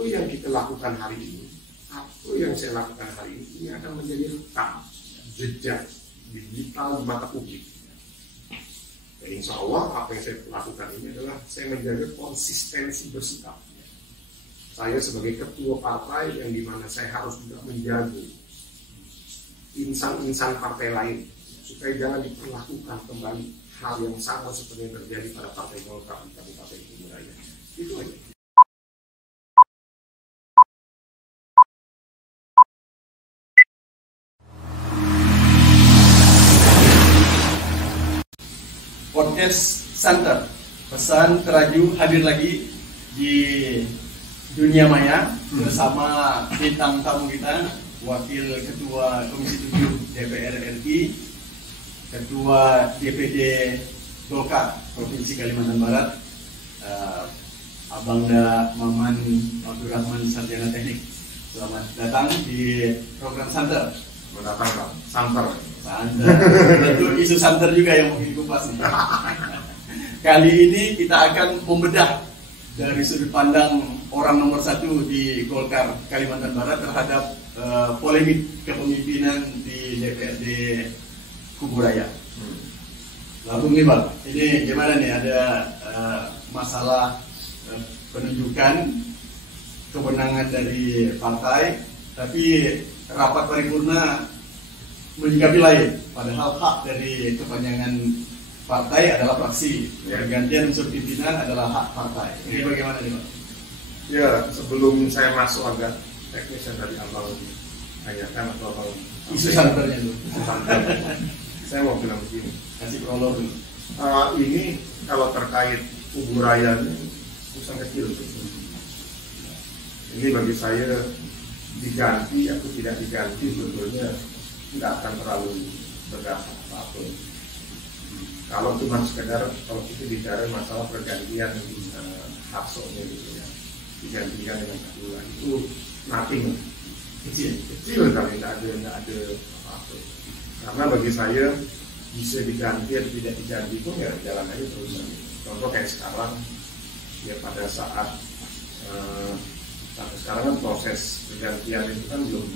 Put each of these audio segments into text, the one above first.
apa yang kita lakukan hari ini, apa yang saya lakukan hari ini akan menjadi rekam jejak digital di mata publik. Dan insya Allah apa yang saya lakukan ini adalah saya menjaga konsistensi bersikap. Saya sebagai ketua partai yang dimana saya harus juga menjaga insan-insan partai lain supaya jangan diperlakukan kembali hal yang sama seperti yang terjadi pada Partai Golkar di Kabupaten Kuburaya. Itu aja. Podcast Santer, pesan teraju hadir lagi di dunia maya bersama bintang tamu kita, Wakil Ketua Komisi 7 DPR RI, Ketua DPD Golkar Provinsi Kalimantan Barat, Abangda Maman Abdurrahman Sarjana Teknik. Selamat datang di program Santer. Selamat datang, Bang. Santer. Itu isu santer juga yang mau dikupas. Kali ini kita akan membedah dari sudut pandang orang nomor satu di Golkar Kalimantan Barat terhadap polemik kepemimpinan di DPRD Kuburaya. Lalu nih Bang, ini gimana nih, ada masalah penunjukan kewenangan dari partai, tapi rapat paripurna menyikapi lain, padahal hak dari kepanjangan partai adalah fraksi, pergantian unsur pimpinan adalah hak partai. Ini bagaimana nih Pak? Ya, sebelum saya masuk agak teknis yang tadi Abang tanyakan atau Abang isu santernya itu. Saya mau bilang begini, Kasih prolog dulu. Ini kalau terkait Kuburaya ini urusan kecil. Ini bagi saya diganti atau tidak diganti sebetulnya tidak akan terlalu berdampak apapun. Kalau cuma sekedar kalau kita bicara masalah pergantian haksonya gitu ya, digantikan dengan kedua itu nothing, kecil kali, tidak ada apa-apa. Karena bagi saya bisa diganti atau tidak diganti pun ya jalan aja terus. Contoh kayak sekarang ya, pada saat sampai sekarang kan proses pergantian itu kan belum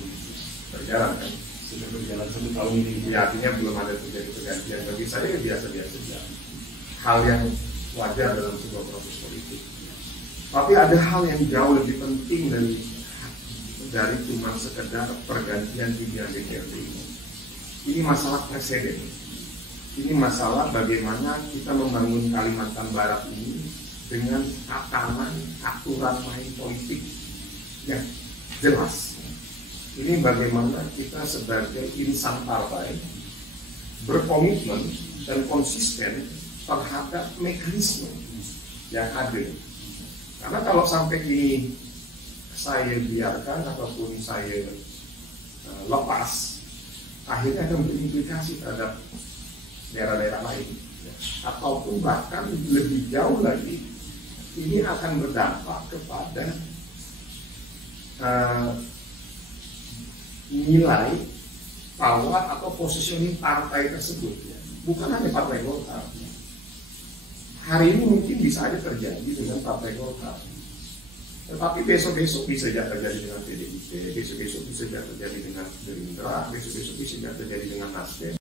berjalan kan. Sudah berjalan 1 tahun ini, ya, artinya belum ada terjadi pergantian. Bagi saya biasa-biasa saja, hal yang wajar dalam sebuah proses politik. Tapi ada hal yang jauh lebih penting dari cuma sekedar pergantian pimpinan DPRD ini. Ini masalah presiden. Ini masalah bagaimana kita membangun Kalimantan Barat ini dengan tatanan aturan main politik yang jelas. Ini bagaimana kita sebagai insan partai berkomitmen dan konsisten terhadap mekanisme yang ada. Karena kalau sampai ini saya biarkan ataupun saya lepas, akhirnya akan berimplikasi terhadap daerah-daerah lain, ataupun bahkan lebih jauh lagi, ini akan berdampak kepada nilai, power atau positioning partai tersebut, ya. Bukan hanya Partai Golkar. Hari ini mungkin bisa aja terjadi dengan Partai Golkar, tetapi besok-besok bisa saja terjadi dengan PDIP, besok-besok bisa saja terjadi dengan Gerindra, besok-besok bisa saja terjadi dengan Nasdem.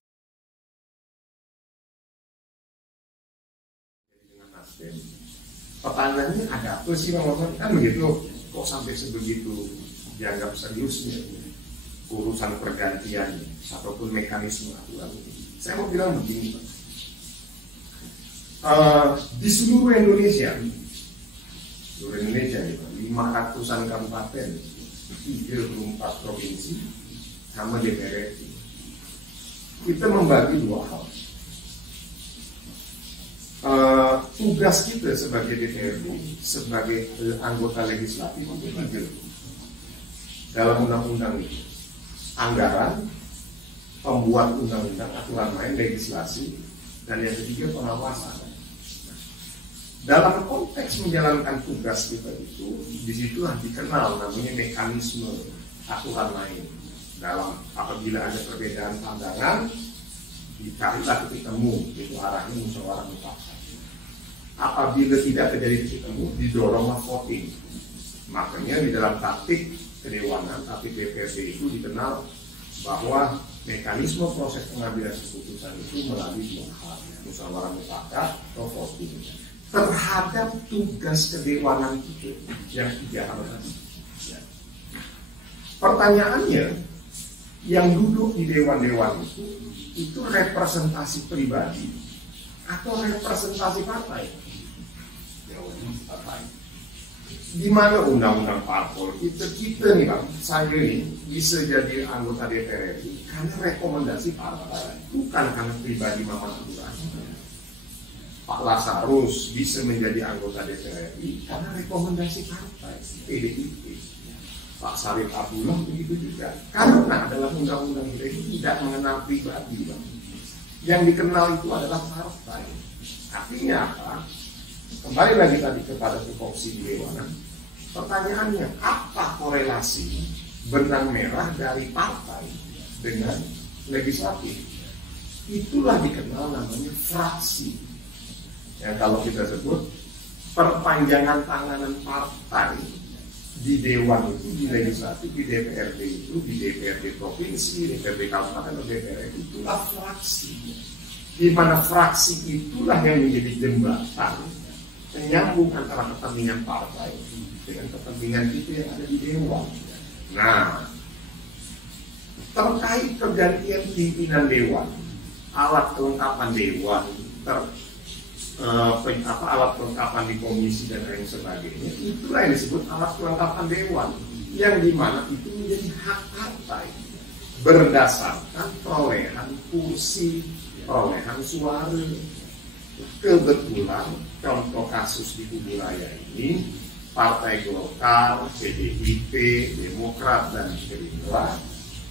Pertanyaannya ada apa sih Bang? Kan begitu, kok sampai sebegitu dianggap seriusnya urusan pergantian ataupun mekanisme aturan. Saya mau bilang begini, di seluruh Indonesia, 500-an kabupaten, 34 provinsi, sama DPR RI, kita membagi dua hal. Tugas kita sebagai DPRD, sebagai anggota legislatif untuk hadir dalam undang-undang itu, anggaran, pembuat undang-undang, aturan main, legislasi, dan yang ketiga pengawasan. Dalam konteks menjalankan tugas kita itu, disitulah dikenal namanya mekanisme aturan main. Dalam apabila ada perbedaan pandangan, dicarilah titik temu, itu arahnya musyawarah mufakat. Apabila tidak terjadi titik temu, didoronglah voting, Makanya di dalam taktik kedewanan, taktik DPRD itu dikenal bahwa mekanisme proses pengambilan keputusan itu melalui dua hal, musyawarah mufakat atau voting terhadap tugas kedewanan itu yang 3 hal tadi. Pertanyaannya, yang duduk di dewan-dewan itu representasi pribadi atau representasi partai? Jawabannya partai. Di mana undang-undang parpol kita nih Bang, saya ini bisa jadi anggota DPR RI karena rekomendasi partai, bukan karena pribadi Maman Abdurrahman. Pak Lasarus bisa menjadi anggota DPR RI karena rekomendasi partai PDIP. Pak Sarif Abdullah begitu juga, karena dalam undang-undang kita itu tidak mengenal pribadi Bang. Yang dikenal itu adalah partai. Artinya apa? Kembali lagi tadi kepada tupoksi dewanan. Pertanyaannya, apa korelasi benang merah dari partai dengan legislatif? Itulah dikenal namanya fraksi. Ya, kalau kita sebut perpanjangan tanganan partai di dewan itu, di legislatif, di DPRD itu, di DPRD provinsi, DPRD kabupaten, atau DPR itulah fraksi. Di mana fraksi itulah yang menjadi jembatan menyambung antara kepentingan partai dengan kepentingan itu yang ada di dewan. Nah, terkait pergantian pimpinan dewan, alat kelengkapan dewan, alat kelengkapan di komisi dan lain sebagainya, itulah yang disebut alat kelengkapan dewan, yang dimana itu menjadi hak partai berdasarkan perolehan kursi, perolehan suara. Kebetulan contoh kasus di Kubu Raya ini, Partai Golkar, PDIP, Demokrat, dan Gerindra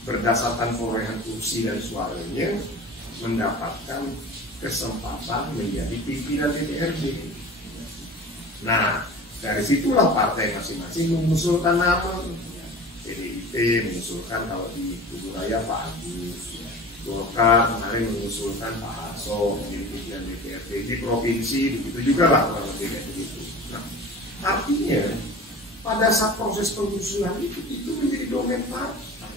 berdasarkan perolehan kursi dan suaranya mendapatkan kesempatan menjadi pimpinan DPRD. Nah, dari situlah partai masing-masing mengusulkan nama. PDIP mengusulkan kalau di Kubu Raya Pak Agus, Golkar kemarin mengusulkan Pak Hasso menjadi pimpinan DPRD, di provinsi begitu juga lah kurang lebih kayak begitu. Nah, artinya pada saat proses pengusulan itu menjadi domain partai.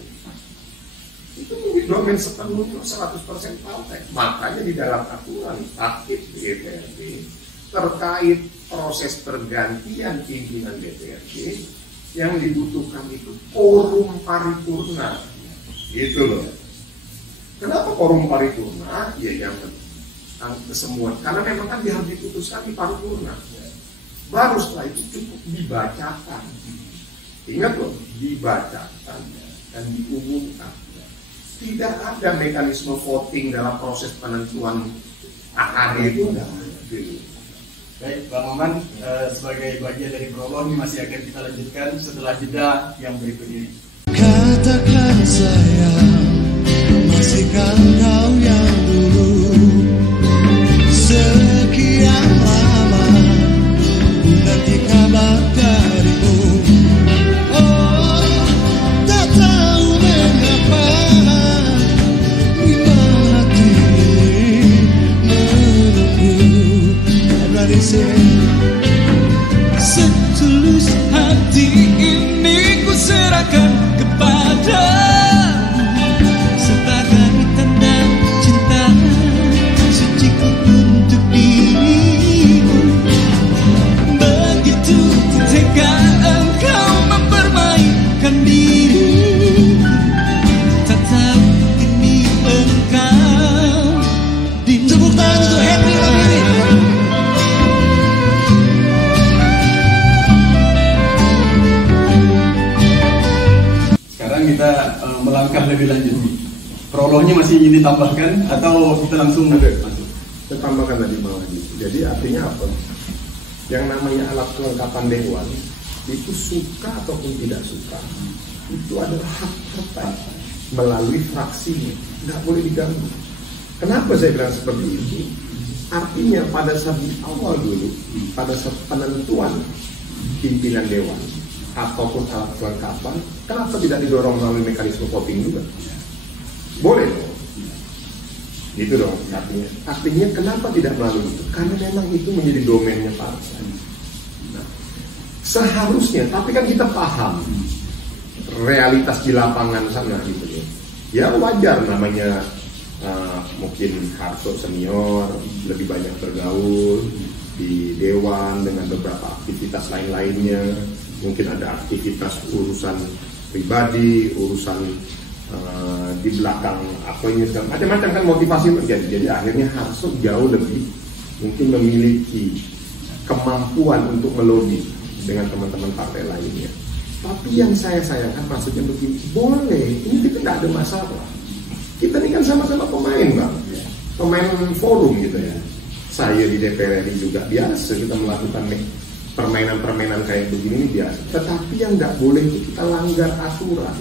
Itu menjadi domain sepenuhnya 100% partai. Makanya di dalam aturan tatib DPRD terkait proses pergantian pimpinan DPRD yang dibutuhkan itu quorum paripurna. Gitu loh. Kenapa quorum paripurna? Ya yang semua, karena memang kan harus diputuskan di paripurna. Baru setelah itu cukup dibacakan. Ingat loh, dibacakan dan diumumkan. Tidak ada mekanisme voting dalam proses penentuan AKD itu. Baik, Bang Maman, sebagai bagian dari prolog ini masih akan kita lanjutkan setelah jeda yang berikut ini. Katakan sayang, masihkah kau yang dulu? Sekian lama nanti kabar darimu. Oh, tak tahu mengapa lima hati menunggu. Dari setulus hati ini ku serahkan kepada sebagai tanda cinta suciku untuk dirimu. Begitu tega engkau mempermainkan diri, tak tahu ini engkau. Tepuk tangan untuk Henry lagi ini. Kita melangkah lebih lanjut. Prolognya masih ingin ditambahkan atau kita langsung masuk? Saya tambahkan tadi bawah lagi. Jadi artinya apa? Yang namanya alat kelengkapan dewan itu suka ataupun tidak suka, itu adalah hak partai melalui fraksinya, nggak boleh diganggu. Kenapa saya bilang seperti itu? Artinya pada saat di awal dulu, pada saat penentuan pimpinan dewan ataupun alat kelengkapan, kenapa tidak didorong melalui mekanisme voting juga? Boleh dong. Gitu dong artinya. Artinya kenapa tidak melalui itu? Karena memang itu menjadi domainnya partai. Nah, Seharusnya, tapi kan kita paham realitas di lapangan sana gitu ya. Ya wajar namanya mungkin Harso senior lebih banyak bergaul di dewan dengan beberapa aktivitas lain-lainnya, mungkin ada aktivitas urusan pribadi, urusan di belakang apa ini macam-macam kan motivasi terjadi. Jadi akhirnya Harso jauh lebih mungkin memiliki kemampuan untuk melobi dengan teman-teman partai lainnya. Tapi yang saya sayangkan maksudnya begini, boleh, ini kita tidak ada masalah. Kita ini kan sama-sama pemain Bang, pemain forum gitu ya. Saya di DPR RI juga biasa kita melakukan permainan-permainan kayak begini ini biasa. Tetapi yang nggak boleh itu kita langgar aturan.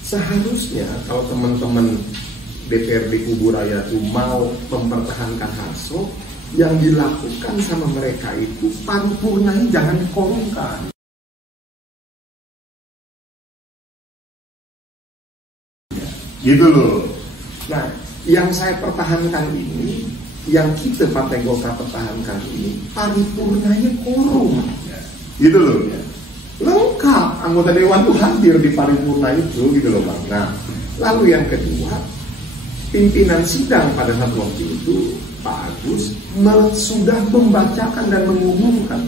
Seharusnya kalau teman-teman DPRD Kubu Raya itu mau mempertahankan Harso, yang dilakukan sama mereka itu paripurnanya jangan dikorumkan. Gitu loh. Nah, yang saya pertahankan ini, yang kita Partai Golkar pertahankan ini, paripurnanya korum. Gitu loh. Lengkap, anggota dewan itu hadir di paripurna itu, gitu loh Bang. Nah, lalu yang kedua, pimpinan sidang pada saat waktu itu, Pak Agus sudah membacakan dan mengumumkan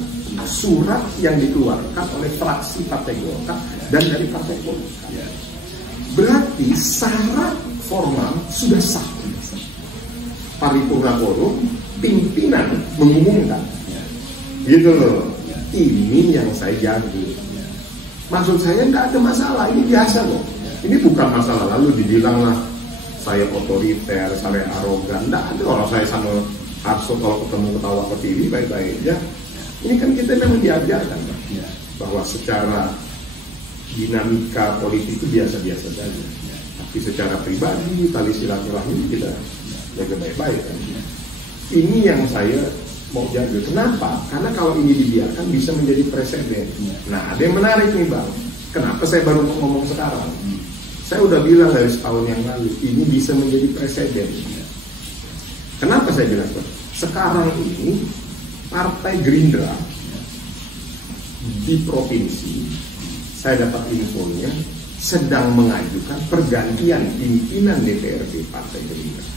surat yang dikeluarkan oleh fraksi Partai Golkar dan dari Partai Golkar. Berarti syarat formal sudah sah. Paripurna korum, pimpinan mengumumkan. Gitu loh. Ini yang saya jaga. Maksud saya tidak ada masalah, ini biasa loh. Ini bukan masalah lalu dibilanglah saya otoriter, saya arogan. Tidak ada. Orang saya sama Harso kalau ketemu ketawa ke TV baik-baik aja. Ini kan kita memang diajarkan bahwa secara dinamika politik itu biasa-biasa saja. Tapi secara pribadi, tali silaturahmi kita jaga baik-baik kan. Ini yang saya mau jaga. Kenapa? Karena kalau ini dibiarkan bisa menjadi presiden. Nah, ada yang menarik nih Bang. Kenapa saya baru ngomong sekarang? Saya udah bilang dari setahun yang lalu, ini bisa menjadi presiden. Kenapa saya bilang seperti? Sekarang ini Partai Gerindra di provinsi, saya dapat infonya, sedang mengajukan pergantian pimpinan DPRD Partai Gerindra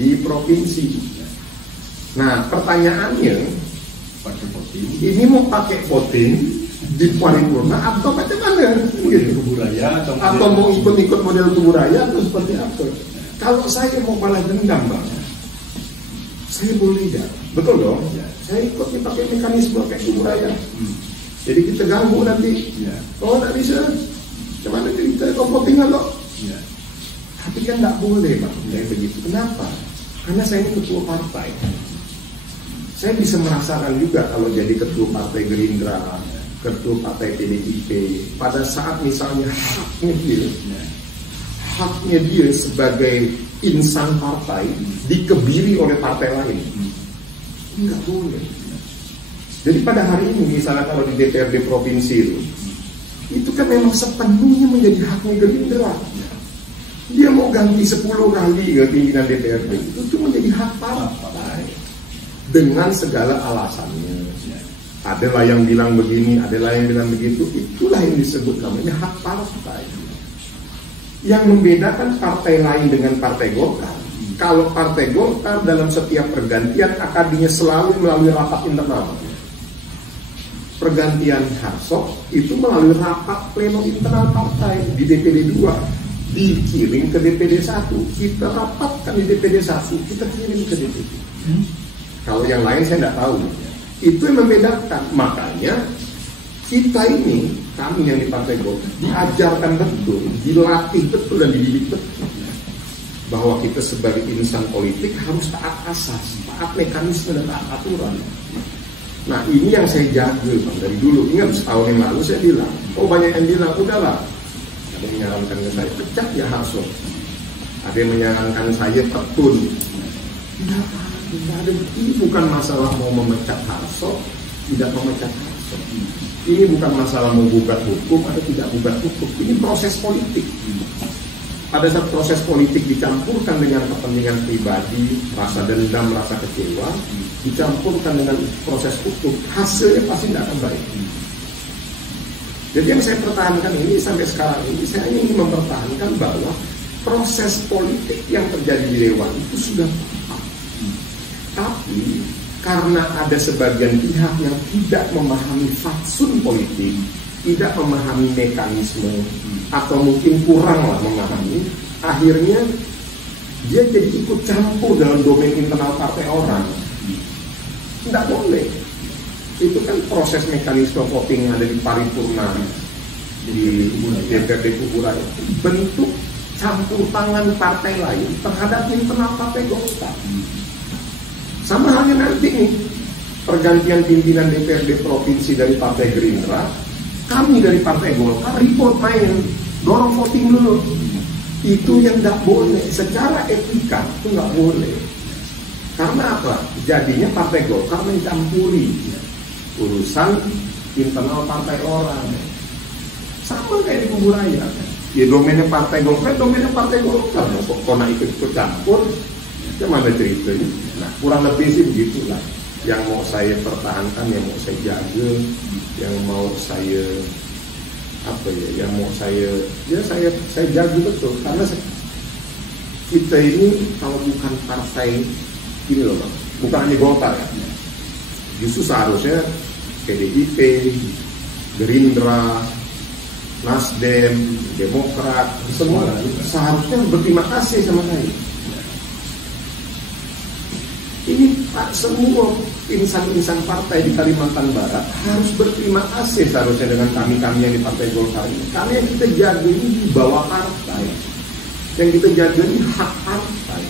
di provinsi. Nah, pertanyaannya, ini mau pakai voting di paripurna atau macam mana? Gitu. Kubu Raya Atau mau ikut-ikut model Kubu Raya atau seperti apa? Kalau saya mau balas dendam Bang, saya boleh ya, betul dong? Saya ikut dipakai mekanisme kayak Kubu Raya. Jadi kita ganggu nanti. Oh, tidak bisa. Gimana kita voting atau? Tapi kan tidak boleh Bang, kayak begitu. Kenapa? Karena saya ini ketua partai. Saya bisa merasakan juga kalau jadi ketua partai Gerindra, ketua partai PDIP, pada saat misalnya haknya dia sebagai insan partai dikebiri oleh partai lain, nggak boleh. Jadi pada hari ini misalnya kalau di DPRD provinsi itu kan memang sepenuhnya menjadi haknya Gerindra. Dia mau ganti 10 kali ke pimpinan DPRD itu menjadi hak partai dengan segala alasannya. Adalah yang bilang begini, adalah yang bilang begitu. Itulah yang disebut namanya hak partai. Yang membedakan partai lain dengan Partai Golkar, kalau Partai Golkar dalam setiap pergantian akadinya selalu melalui rapat internal. Pergantian Harso itu melalui rapat pleno internal partai di DPD 2. Dikirim ke DPD 1, kita rapatkan di DPD 1, kita kirim ke DPD. Kalau yang lain saya tidak tahu. Itu yang membedakan. Makanya kita ini, kami yang di Partai Golkar, diajarkan betul, dilatih betul dan dididik betul bahwa kita sebagai insan politik harus taat asas, taat mekanisme dan taat aturan. Nah, ini yang saya jaga Bang, dari dulu. Ingat setahun yang lalu saya bilang, oh banyak yang bilang, udahlah. Ada yang menyarankan ke saya, pecat ya Harso. Ada yang menyarankan saya petun. Tidak ada. Ini bukan masalah mau memecat Harso, tidak memecat Harso. Ini bukan masalah mau gugat hukum atau tidak gugat hukum. Ini proses politik. Pada saat proses politik dicampurkan dengan kepentingan pribadi, rasa dendam, rasa kecewa, dicampurkan dengan proses hukum, hasilnya pasti tidak akan baik. Jadi yang saya pertahankan ini sampai sekarang ini, saya ingin mempertahankan bahwa proses politik yang terjadi di Dewan itu sudah tepat. Tapi karena ada sebagian pihak yang tidak memahami fatsun politik, tidak memahami mekanisme, atau mungkin kuranglah memahami, akhirnya dia jadi ikut campur dalam domain internal partai orang. Tidak boleh. Itu kan proses mekanisme voting yang ada di paripurna di DPRD Kuburan, bentuk campur tangan partai lain terhadap internal partai Golkar. Sama halnya nanti nih pergantian pimpinan DPRD provinsi dari Partai Gerindra, kami dari Partai Golkar report main, dorong voting dulu. Itu yang tidak boleh, secara etika itu nggak boleh. Karena apa? Jadinya Partai Golkar mencampuri urusan internal partai orang. Sama kayak di Kuburaya. Ya domainnya Partai Golkar, domainnya Partai Golkar. Kok nak ikut campur? Gimana ceritanya? Nah, kurang lebih sih begitulah. Yang mau saya pertahankan, yang mau saya jaga, yang mau saya yang mau saya jaga betul. Karena kita ini kalau bukan partai ini loh, Bang, bukan hanya Golkar ya. Justru seharusnya PDIP, Gerindra, Nasdem, Demokrat, semua seharusnya berterima kasih sama saya. Ini semua insan-insan partai di Kalimantan Barat harus berterima kasih seharusnya dengan kami-kami yang di Partai Golkar ini. Karena yang kita jaga ini di bawah partai, yang kita jaga ini hak partai,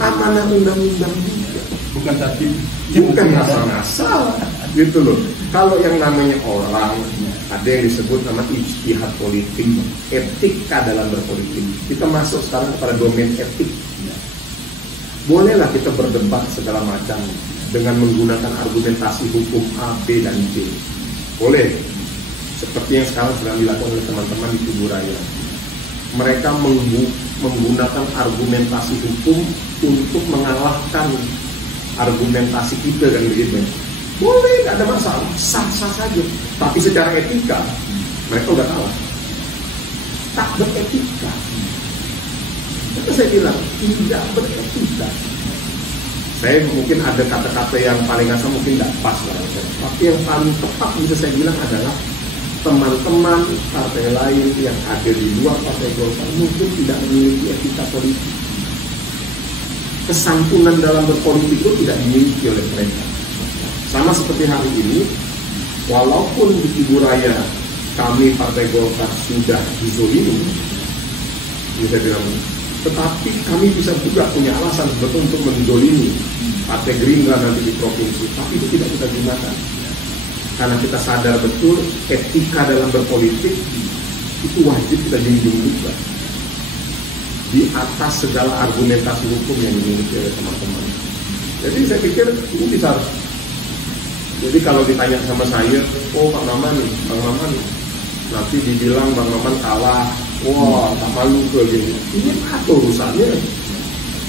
amanah undang-undang juga. Bukan tapi bukan masalah gitu loh. Kalau yang namanya orang, ada yang disebut nama ijtihad politik, etika dalam berpolitik. Kita masuk sekarang kepada domain etik. Bolehlah kita berdebat segala macam dengan menggunakan argumentasi hukum A, B, dan C. Boleh. Seperti yang sekarang sedang dilakukan oleh teman-teman di Kuburaya. Mereka menggunakan argumentasi hukum untuk mengalahkan argumentasi kita kan begitu. Boleh, tidak ada masalah, sah-sah saja. Tapi secara etika mereka udah kalah, tak beretika. Itu saya bilang tidak beretika. Saya mungkin ada kata-kata yang paling asal mungkin tidak pas lah, tapi yang paling tepat bisa saya bilang adalah teman-teman partai lain yang ada di luar Partai Golkar mungkin tidak memiliki etika politik. Kesantunan dalam berpolitik itu tidak dimiliki oleh mereka. Sama seperti hari ini, walaupun di Kuburaya kami Partai Golkar sudah dizolimi, bisa bilang, tetapi kami bisa juga punya alasan betul untuk menzolimi Partai Gerindra nanti di provinsi, tapi itu tidak kita gunakan. Karena kita sadar betul etika dalam berpolitik itu wajib kita junjung juga di atas segala argumentasi hukum yang dimiliki oleh teman-teman. Jadi saya pikir ini bisa. Jadi kalau ditanya sama saya, oh Pak Maman nih, Bang Maman nanti dibilang Bang Maman kalah, wah tak malu tuh gini. Ini apa urusannya?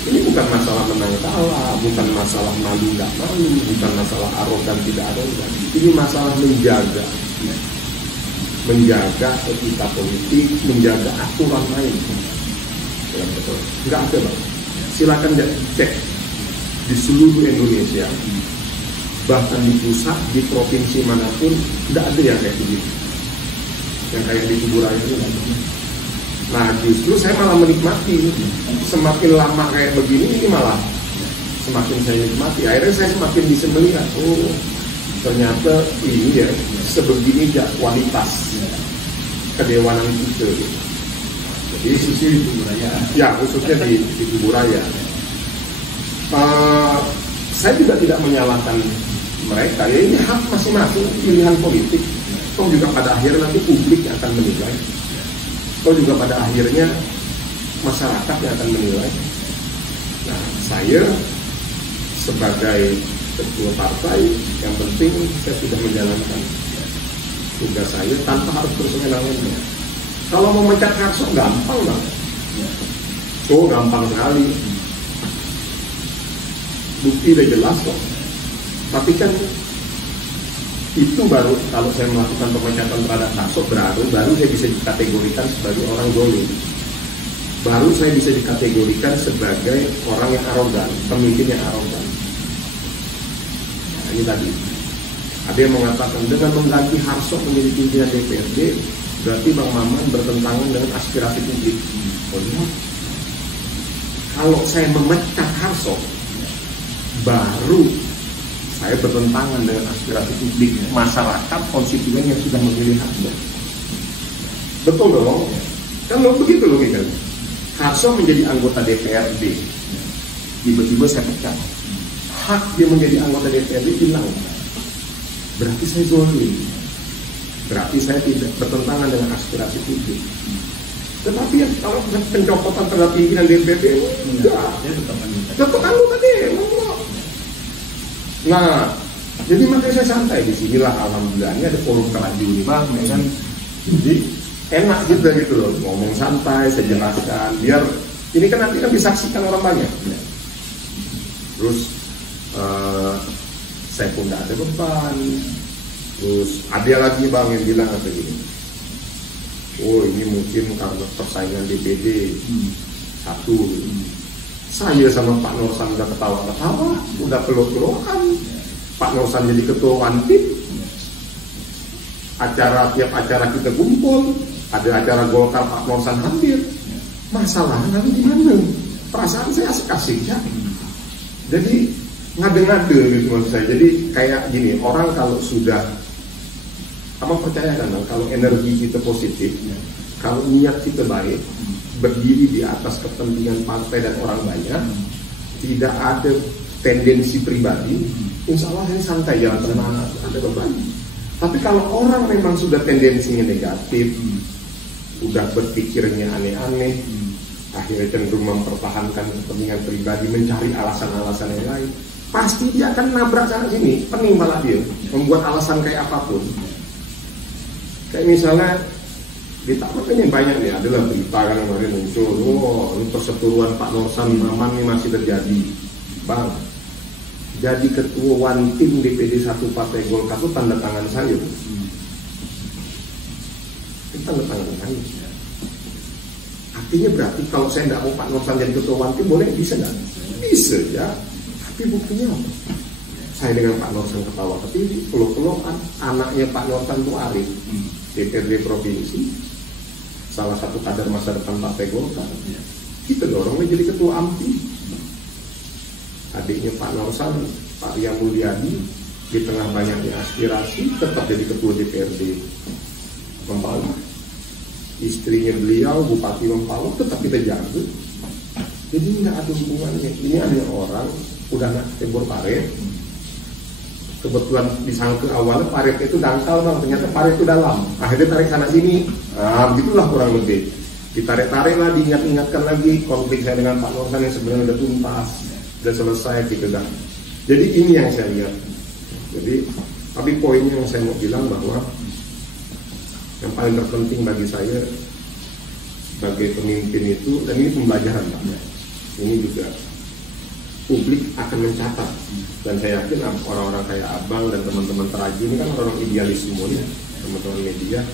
Ini bukan masalah menang kalah, bukan masalah malu nggak malu, bukan masalah arogan tidak arogan. Ini masalah menjaga etika politik, menjaga aturan main. Nggak ada Bang. Silakan cek di seluruh Indonesia, bahkan di pusat, di provinsi manapun, tidak ada yang kayak begitu. Yang kayak di Kuburaya itu. Nah justru saya malah menikmati. Semakin lama kayak begini, ini malah semakin saya nikmati. Akhirnya saya semakin bisa melihat, oh ternyata ini ya sebegini ya kualitas kedewanan kita. Jadi khususnya di Kuburaya. Ya khususnya di Kuburaya. Saya juga tidak menyalahkan mereka. Ya ini hak masing-masing, pilihan politik. Toh juga pada akhirnya nanti publik yang akan menilai. Toh juga pada akhirnya masyarakat yang akan menilai. Nah, saya sebagai ketua partai, yang penting saya sudah menjalankan tugas saya tanpa harus terus mengenalnya. Kalau mau mencet karso gampang lah. Oh gampang sekali. bukti udah jelas kok. Tapi kan itu baru kalau saya melakukan pemecatan terhadap Harso, baru saya bisa dikategorikan sebagai orang zalim. Baru saya bisa dikategorikan sebagai orang yang arogan, pemimpin yang arogan. Nah, ini tadi ada yang mengatakan dengan mengganti Harso menjadi pimpinan DPRD berarti Bang Maman bertentangan dengan aspirasi publik. Oh iya. Kalau saya memecat Harso, baru saya bertentangan dengan aspirasi publik masyarakat konstituen yang sudah memilih haknya. Betul dong? Kan lo begitu logikanya. Harso menjadi anggota DPRD, tiba-tiba saya pecat. Hak dia menjadi anggota DPRD hilang. Berarti saya zalim. Berarti saya tidak bertentangan dengan aspirasi publik. Tetapi yang kalau pencopotan terhadap pimpinan DPRD enggak, tetap anggota demo. Nah, jadi makanya saya santai di sinilah, alhamdulillah ini ada forum kerajaan ini bang, ya kan? Jadi enak gitu loh, ngomong santai, saya jelaskan, biar ini kan nanti kan disaksikan orang banyak. Terus saya pun tidak ada beban. Terus ada lagi bang yang bilang apa gini, oh ini mungkin karena persaingan DPD satu. Saya sama Pak Norsan udah ketawa-ketawa, udah peluk-pelukan. Pak Norsan jadi ketua Wantim. Tiap acara kita kumpul, ada acara Golkar Pak Norsan hadir. Masalahnya lalu gimana? Perasaan saya asik-asik ya. Jadi ngade-ngade gitu maksud saya. Jadi kayak gini, orang kalau sudah percaya kan, kalau energi kita positif, kalau niat kita baik, berdiri di atas kepentingan partai dan orang banyak, tidak ada tendensi pribadi, insya Allah saya santai, jangan pernah ada beban. Tapi kalau orang memang sudah tendensinya negatif, udah berpikirnya aneh-aneh, akhirnya cenderung mempertahankan kepentingan pribadi, mencari alasan-alasan yang lain, pasti dia akan nabrak sana sini, pening malah dia, membuat alasan kayak apapun. Kayak misalnya di Taman ini banyak nih, adalah berita kan kemarin muncul, oh ini perseteruan Pak Norsan Maman ini masih terjadi. Bang, jadi ketua Wantim DPD 1 Partai Golkar itu tanda tangan saya. Itu tanda tangan saya. Artinya berarti kalau saya tidak mau Pak Norsan jadi ketua Wantim, boleh? Bisa nggak? Bisa ya. Tapi buktinya apa? Saya dengan Pak Norsan ketawa ketiwi, peluk-pelukan, anaknya Pak Norsan itu Arif, DPRD Provinsi, salah satu kader masa depan Partai Golkar. Kita dorong dia jadi ketua AMPI. Adiknya Pak Norsan, Pak Ria Mulyadi, di tengah banyaknya aspirasi, tetap jadi ketua DPRD Mempawah. Istrinya beliau, Bupati Mempawah, tetap kita jaga. Jadi nggak ada hubungannya. Ini ada orang udah nak tembor paret. Kebetulan disangka awalnya paret itu dangkal bang, ternyata paret itu dalam. Akhirnya tarik sana sini. Nah, begitulah kurang lebih. Ditarik-tarik lah, diingat-ingatkan lagi konflik saya dengan Pak Norsan yang sebenarnya udah tuntas, udah selesai gitu kan. Jadi ini yang saya lihat. Jadi, tapi poinnya yang saya mau bilang bahwa yang paling terpenting bagi saya sebagai pemimpin itu, dan ini pembelajaran Pak. Ini juga publik akan mencatat, dan saya yakin orang-orang kayak abang dan teman-teman teraju ini kan orang idealis semuanya, teman-teman media.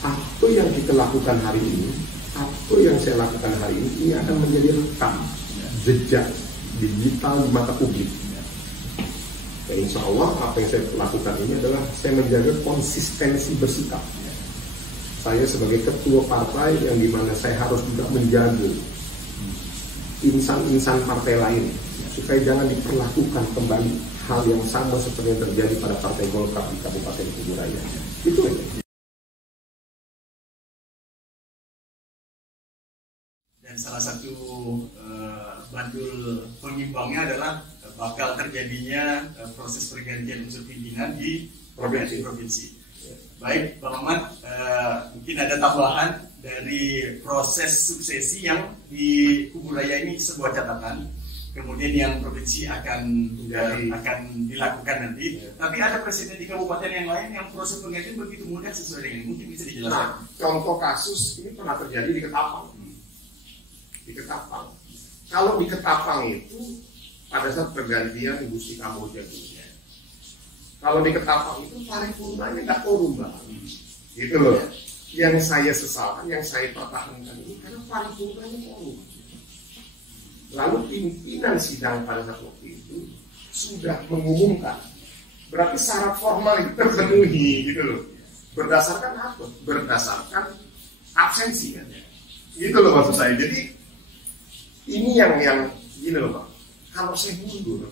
Apa yang kita lakukan hari ini, apa yang saya lakukan hari ini akan menjadi rekam jejak digital di mata publik. Ya, insya Allah apa yang saya lakukan ini adalah saya menjaga konsistensi bersikap. Saya sebagai ketua partai yang dimana saya harus juga menjaga insan-insan partai lain supaya jangan diperlakukan kembali hal yang sama seperti yang terjadi pada Partai Golkar di Kabupaten Kuburaya. Itu aja. Dan salah satu bandul pengimbangnya adalah bakal terjadinya proses pergantian unsur pimpinan di provinsi. Baik, Bang Maman, mungkin ada tambahan dari proses suksesi yang di Kuburaya ini, sebuah catatan. Kemudian yang provinsi akan dilakukan nanti. Tapi ada presiden di kabupaten yang lain yang proses penggantian begitu mudah sesuai dengan ini. Mungkin bisa dijelaskan. Nah, contoh kasus ini pernah terjadi di Ketapang. Di Ketapang. Kalau di Ketapang itu pada saat pergantian Gusti Kamboja itu. Kalau di Ketapang itu paripurnanya nggak korum, Bang. Gitu loh. Yang saya sesalkan, yang saya pertahankan ini karena paripurnanya korum. Lalu pimpinan sidang pada saat waktu itu sudah mengumumkan, berarti syarat formal itu terpenuhi, gitu loh. Berdasarkan apa? Berdasarkan absensi kan? Gitu loh maksud saya. Jadi ini yang gini loh Bang. Kalau saya mundur,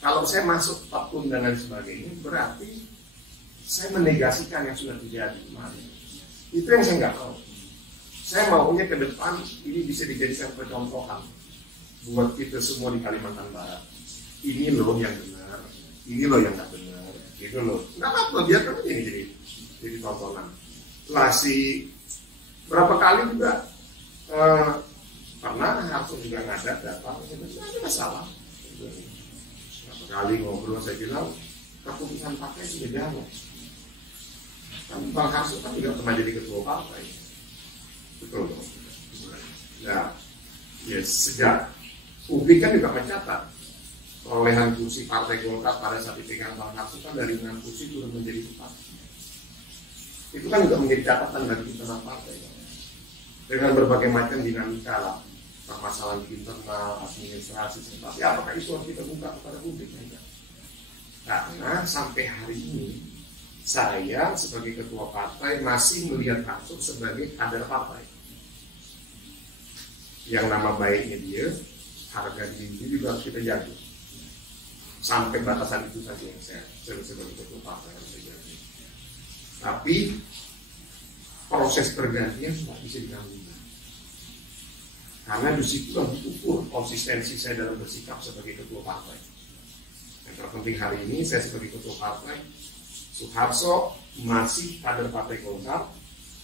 kalau saya masuk tahun dan lain sebagainya, berarti saya menegasikan yang sudah terjadi kemarin. Itu yang saya nggak tahu. Saya maunya ke depan ini bisa dijadikan percontohan buat kita semua di Kalimantan Barat. Ini loh yang benar, ini loh yang nggak benar, gitu loh. Nggak apa-apa, biarkan aja ini jadi tontonan. Berapa kali juga pernah harus juga ngadat datang, tidak ada masalah. Berapa kali ngobrol saya bilang keputusan partai sudah jalan. Kan Bang Harso kan juga pernah jadi ketua partai, betul dong. Nah, ya sejak publik kan juga mencatat perolehan kursi Partai Golkar pada saat dipegang Bang Harso kan dari 6 kursi turun menjadi 4. Itu kan juga menjadi catatan dari internal partai dengan berbagai macam dinamika lah, permasalahan di internal, administrasi, tapi apakah itu harus kita buka kepada publik? Enggak. Karena sampai hari ini saya sebagai ketua partai masih melihat Harso sebagai kader partai. Yang nama baiknya dia, harga diri juga harus kita jaga. Sampai batasan itu saja yang saya sebagai ketua partai harus saya jaga. Tapi proses pergantian tidak bisa diganggu. Karena di situlah diukur konsistensi saya dalam bersikap sebagai ketua partai. Yang terpenting hari ini saya sebagai ketua partai, Suharso masih kader Partai Golkar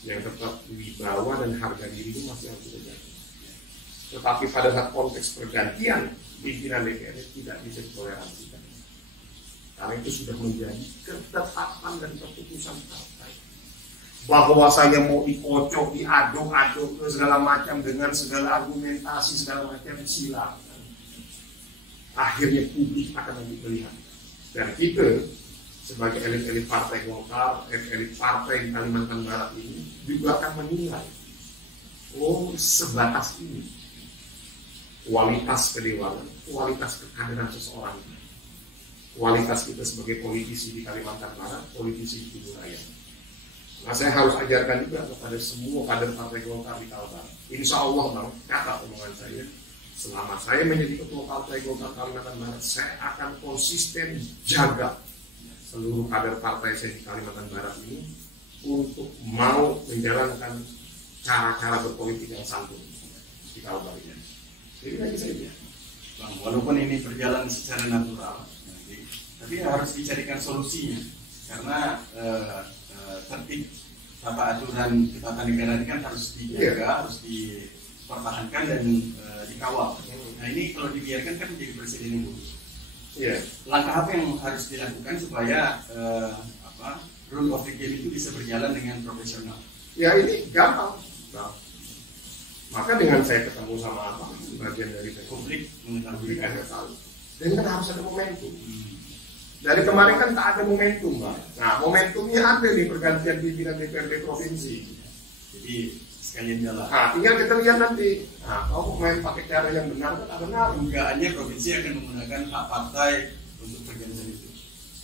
yang tetap wibawa dan harga diri masih harus kita jaga. Tetapi pada saat konteks pergantian pimpinan DPR tidak bisa ditoleransikan. Karena itu sudah menjadi ketetapan dan keputusan partai. Bahwa saya mau dikocok, diaduk-aduk segala macam dengan segala argumentasi segala macam silakan. Akhirnya publik akan melihat. Dan kita sebagai elit-elit Partai Golkar, elit partai di Kalimantan Barat ini juga akan menilai, oh sebatas ini kualitas kedewasaan, kualitas kekaderan seseorang, kualitas kita sebagai politisi di Kalimantan Barat, politisi di Timur Raya. Nah saya harus ajarkan juga kepada semua kader Partai Golkar di Kalbar. Insya Allah Bang, kata omongan saya, selama saya menjadi ketua Partai Golkar Kalimantan Barat, saya akan konsisten jaga seluruh kader partai saya di Kalimantan Barat ini untuk mau menjalankan cara-cara berpolitik yang santun di Kalbar ini. Jadi lagi saja, Bang, walaupun ini berjalan secara natural, tapi harus dicarikan solusinya karena tertib tata aturan ketatanegaraan ini kan harus dijaga, harus dipertahankan dan dikawal. Nah ini kalau dibiarkan kan menjadi presiden yang buruk. Langkah apa yang harus dilakukan supaya rule of the game itu bisa berjalan dengan profesional? Ya ini gampang. Maka dengan saya ketemu sama Abang, bagian dari publik mengetahui ada tahu. Dan kan harus ada momentum. Dari kemarin kan tak ada momentum, Bang. Nah, momentumnya ada di pergantian pimpinan DPRD provinsi. Jadi sekalian jalan. Nah, tinggal kita lihat nanti. Nah, kalau main pakai cara yang benar kan tak benar. Dugaannya provinsi akan menggunakan hak partai untuk pergantian itu.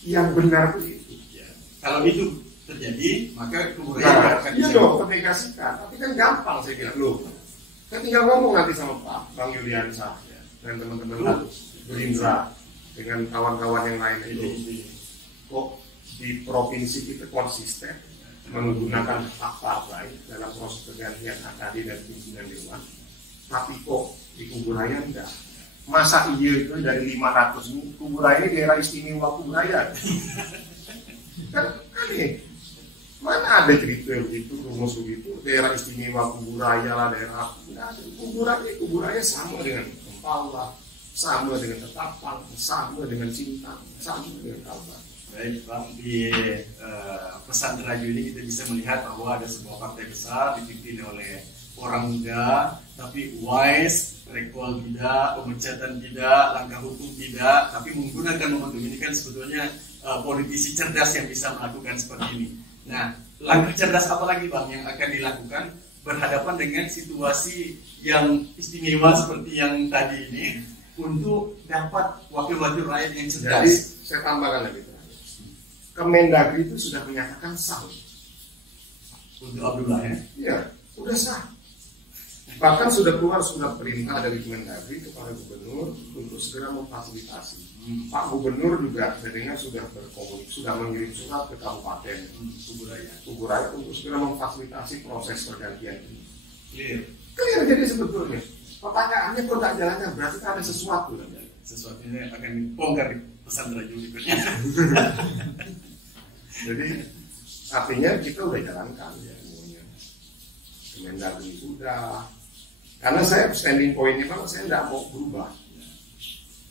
Yang benar itu. Ya. Kalau itu terjadi, maka kemudian akan iya dong, komunikasikan. Tapi kan gampang saya bilang loh. Kan tinggal ngomong nanti sama Pak Bang Yuliansa dan teman-teman Gerindra dengan kawan-kawan yang lain itu. Kok di provinsi kita konsisten menggunakan hak partai dalam proses pergantian AKD dan pimpinan dewan, tapi kok di Kuburaya enggak? Masa iya itu dari 500 ini Kuburaya ini daerah istimewa Kuburaya? Kan aneh. Mana ada cerita begitu, rumus begitu, daerah istimewa Kuburaya lah, daerah Kuburaya sama dengan Mempawah, sama dengan Ketapang, sama dengan Sintang, sama dengan Kalbar. Baik Bang, di pesan radio ini kita bisa melihat bahwa ada sebuah partai besar dipimpin oleh orang muda, tapi wise, recall tidak, pemecatan tidak, langkah hukum tidak, tapi menggunakan momentum ini kan sebetulnya politisi cerdas yang bisa melakukan seperti ini. Nah, langkah cerdas apa lagi Bang yang akan dilakukan berhadapan dengan situasi yang istimewa seperti yang tadi ini untuk dapat wakil-wakil rakyat yang cerdas? Jadi saya tambahkan lagi, Kemendagri itu sudah menyatakan sah untuk Abdullah ya? Iya, sudah sah. Bahkan sudah keluar surat perintah dari Kemendagri kepada gubernur untuk segera memfasilitasi. Pak Gubernur juga saya dengar sudah sudah mengirim surat ke Kabupaten Kuburaya untuk segera memfasilitasi proses pergantian ini. Clear jadi sebetulnya. Pertanyaannya kok tak jalannya, berarti ada sesuatu. Sesuatu ini akan dibongkar di pesantren berikutnya. Jadi artinya kita udah jalankan ya semuanya. Kemendagri sudah. Karena saya standing point-nya Bang, saya tidak mau berubah.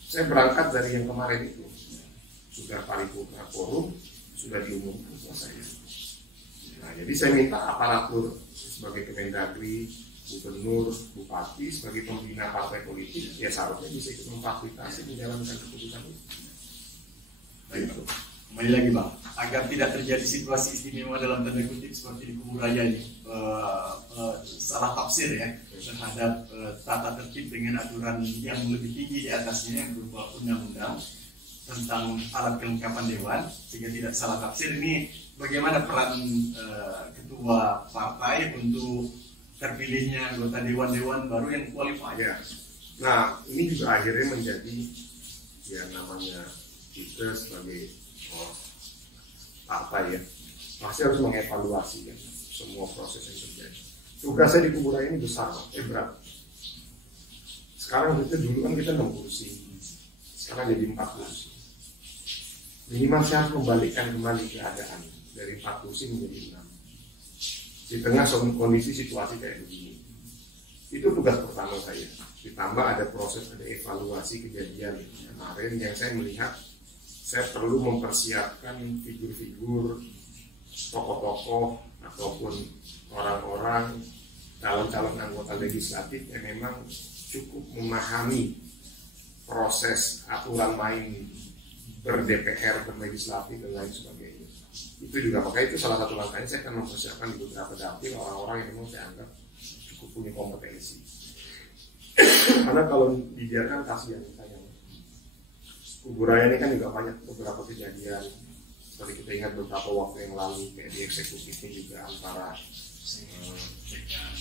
Saya berangkat dari yang kemarin itu. Sudah paripurna forum, sudah diumumkan selesai. Nah, jadi saya minta aparatur sebagai Kemendagri, gubernur, bupati sebagai pembina partai politik, ya seharusnya bisa ikut memfasilitasi menjalankan keputusan itu. Baik, kembali lagi Bang, agar tidak terjadi situasi istimewa dalam tanda kutip seperti di Kuburaya ini, salah tafsir ya terhadap tata tertib dengan aturan yang lebih tinggi di atasnya yang berupa undang-undang tentang alat kelengkapan dewan, sehingga tidak salah tafsir. Ini bagaimana peran ketua partai untuk terpilihnya anggota dewan-dewan baru yang qualified? Ya. Nah, ini juga akhirnya menjadi ya namanya kita sebagai partai ya masih harus mengevaluasi ya semua proses yang terjadi. Tugasnya di Kuburaya ini besar, berat. Sekarang dulu kan kita 6 kursi, sekarang jadi 4 kursi. Minimal saya harus membalikkan kembali keadaan dari 4 kursi menjadi 6. Di tengah kondisi situasi kayak begini, itu tugas pertama saya. Ditambah ada proses, ada evaluasi kejadian kemarin yang saya melihat saya perlu mempersiapkan figur-figur tokoh-tokoh ataupun orang-orang calon-calon anggota legislatif yang memang cukup memahami proses aturan main ber-DPR, berlegislatif dan lain sebagainya. Itu juga makanya itu salah satu langkahnya saya akan mempersiapkan di beberapa dapil orang-orang yang memang saya anggap cukup punya kompetensi. Karena kalau dibiarkan kasihan sayang. Kuburaya ini kan juga banyak beberapa kejadian seperti kita ingat beberapa waktu yang lalu kayak di eksekutif ini juga antara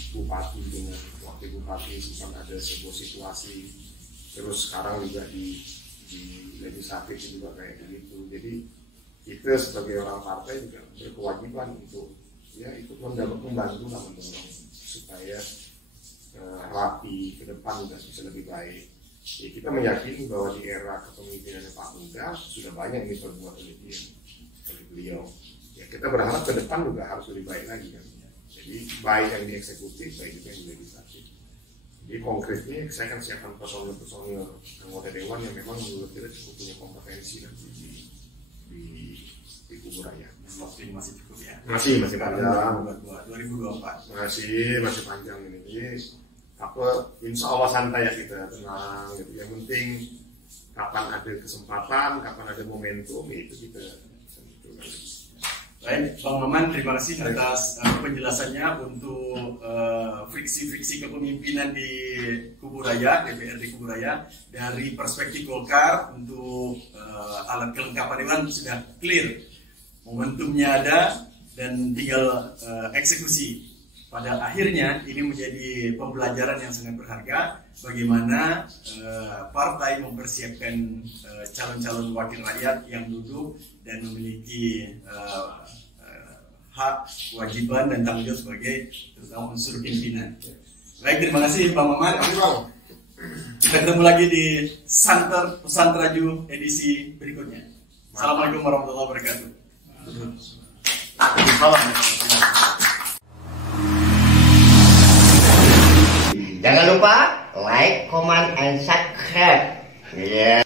bupati dengan wakil bupati sempat ada sebuah situasi, terus sekarang juga di legislatif juga kayak gitu. Jadi kita sebagai orang partai juga berkewajiban untuk ya ikut membantu lah mendorong supaya rapi ke depan juga bisa lebih baik. Ya, kita meyakini bahwa di era kepemimpinan Pak Muda sudah banyak yang diperbuat oleh beliau. Ya, kita berharap ke depan juga harus lebih baik lagi kan. Jadi baik yang di eksekutif, baik juga yang di legislatif. Jadi konkretnya saya akan siapkan personil anggota dewan yang memang menurut kita cukup punya kompetensi nanti di Kuburaya. Waktu ini masih cukup ya? Masih panjang. 2024. Masih panjang ini. Jadi, insya Allah santai ya kita, tenang gitu. Yang penting kapan ada kesempatan, kapan ada momentum itu kita tentukan. Baik, Bang Maman, terima kasih atas penjelasannya untuk friksi-friksi kepemimpinan di Kuburaya, DPRD Kuburaya. Dari perspektif Golkar untuk alat kelengkapan dewan sudah clear, momentumnya ada dan tinggal eksekusi. Pada akhirnya ini menjadi pembelajaran yang sangat berharga bagaimana partai mempersiapkan calon-calon wakil rakyat yang duduk dan memiliki hak, kewajiban dan tanggung jawab sebagai terutama unsur pimpinan. Baik, terima kasih Bang Maman. Kita ketemu lagi di Santer Pesantraju edisi berikutnya. Assalamualaikum warahmatullahi wabarakatuh. Jangan lupa like, comment, and subscribe. Yeah.